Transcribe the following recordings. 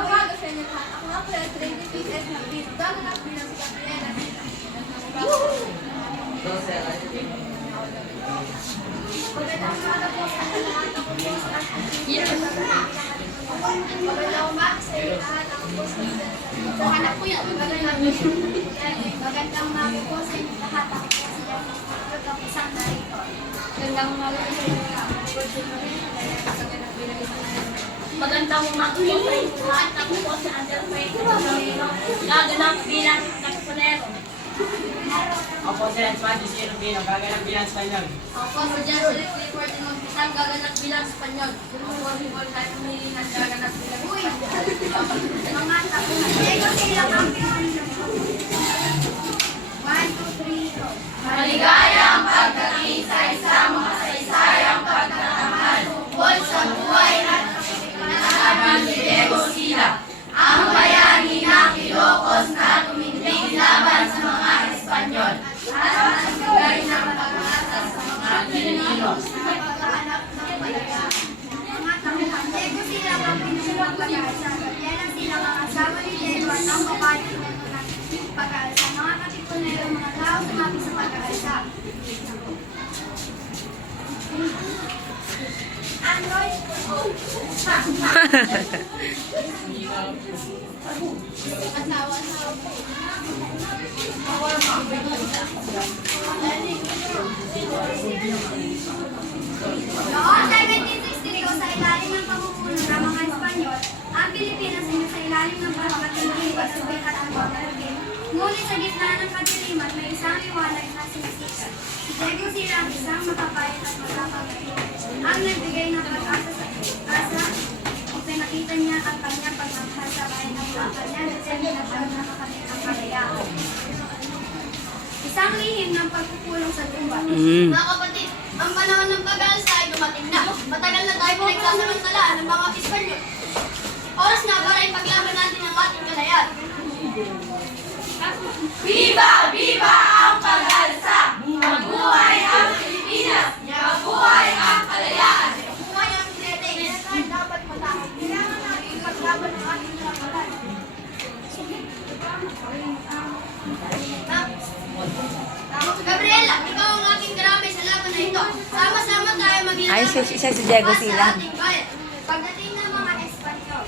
umaga sa inyo lahat. Ako nga po yung Trinity P.S. Nagdito. Gaganap bilang si Gabriela. Magandang umaga po sa lahat. Ako po si magandang umaga sa inyo lahat. Ako po si hanap po yan. Magandang umaga po sa inyo lahat. Ako po si isang narito. Magandang umaga po sa inyo lahat. Ako po si gaganap bilang isang narito. Magandang umaga po sa inyo lahat. Ako po si Angel Frey. Gaganap bilang nagpunero. Ako si Esmati si Rubino, gaganap bilang Espanyol. Ako si Jesuit Clifford de Montisan, gaganap bilang Espanyol. Ako si Voltaire Pumilinan, gaganap bilang Espanyol. Mga tapunan. Diego sila ang pinanong. 1, 2, 3, go. Maligayang pagdating sa isang masaysayang pagtatanghal tungkol sa buhay at kapitalaran ni Diego Sila, ang bayani ng Ilocos na tumindig laban sa mga Espanyol at nagbigay ng pag-asa sa mga Pilipino. Pagkahanap ng palayaan. Mga tapunan. Diego sila ang pinanong pag-asa. Yan ang silang ang asawa ni Diego at ang babae ng pag-aalsa. Mga katipunero, mga tao sumabi sa pag-aalsa. Android. Noong 1762, sa ilalim ng pamumuno ng mga Espanyol, ang Pilipinas ay nasa ilalim ng pagkakatinig at sabay at ang pagkakatinig. Ngunit sa gitna ng kadiliman, may isang liwanag na sumisikat. Si Diego Sila ang isang mapapayat at magpapagaling. Ang nagbigay ng pag-asa sa asa, ipinakita niya ang kanyang pagmamahal sa bayan ng mga kanya at siya nilagyan ng kakamit ng kalayaan. Isang lihim ng pagpupulong sa tumba. Mga kapatid, ang panahon ng pag-aalsa ay dumating na. Matagal na tayo pinagsasamantalaan ng mga Espanyol. Oras na para ipaglaban natin ang ating kalayaan. Viva! Viva ang pag-aalsa! Mabuhay ang Pilipinas! Mabuhay ang kalayaan! Buhay ang Pilipinas! Dapat matapos. Kailangan natin ipaglaban ang ating kalayaan. Gabriela, ikaw ang aking karami sa laban na ito. Sama-sama tayo mag-ilaban. Ay, siya si Diego Sila. Pagdating ng mga Espanyol,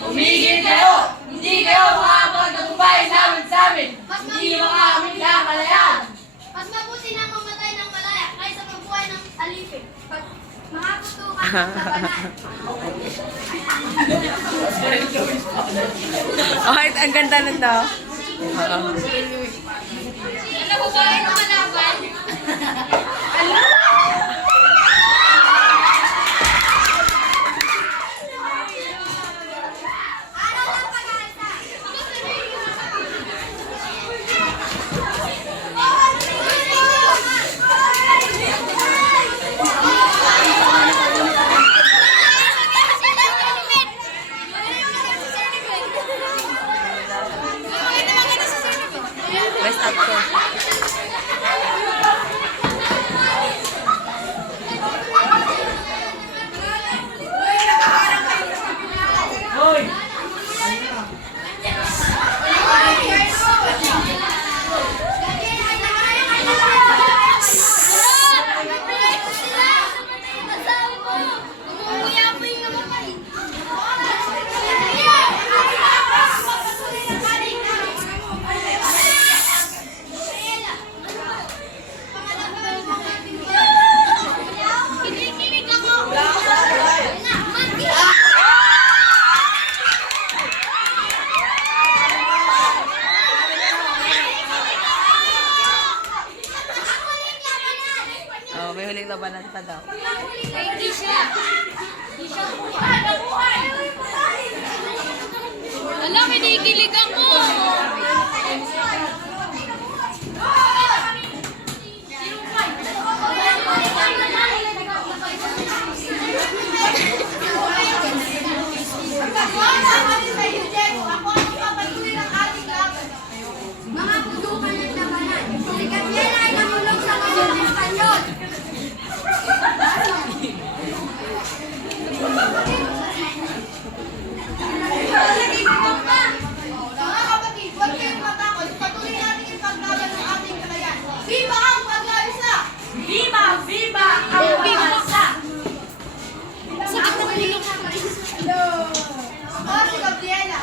Tumigil kayo! Hindi kayo makapagtagumpay namin sa amin! Hindi makaamin na kalayaan! Mas mabuti na mamatay ng malaya kaysa magbuhay ng alipin. mga putukan ng labanan. Okay, ang ganda nun daw. Ano ba ba yung malaban? Araw ng pag-aalsa. Best actor. Hoy! Oh, may huling labanan pa daw. Hindi siya. Alam, kinikilig ako. Mga putukan ng labanan. Si Gabriela ay namulog sa mga Espanyol.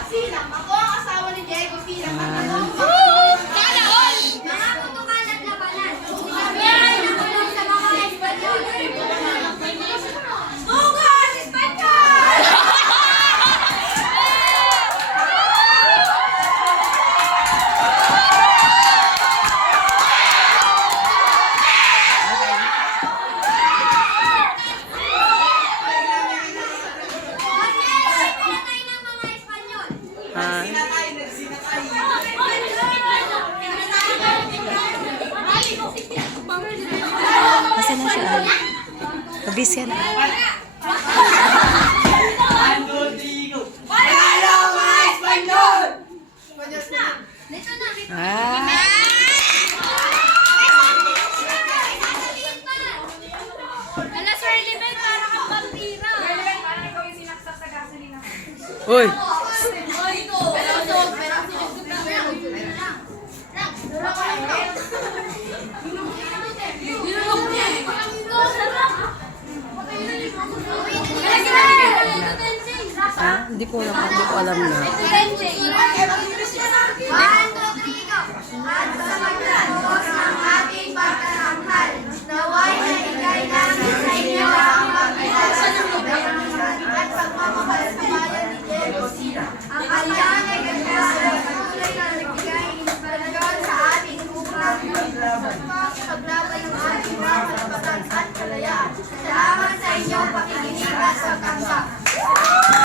Silang, ako ang asawa ni Diego Silang. Sana all! Mga kutukan at labanan. Sinabihan ng kulong sa mga Espanyol. Bukas! Espanyol! Manila, pinatay ng mga Espanyol. Ah, nasa na siya? Mabis ka na. Dito na, dito. Ah, Sasabihin pa. Ala, Sir Limel, para kang vampira. uy. Ah, hindi ko alam na. Juan Rodrigo, at sa pagtatapos ng ating pagtatanghal, naway na igay namin sa inyo ang pagkilala ng kabayanan at pagmamahal sa bayan ni Diego Sila. Ang kanyang ay ganda at patuloy na nagbigay inspirasyon sa ating upang paglaban ng ating mga kalapatan at kalayaan.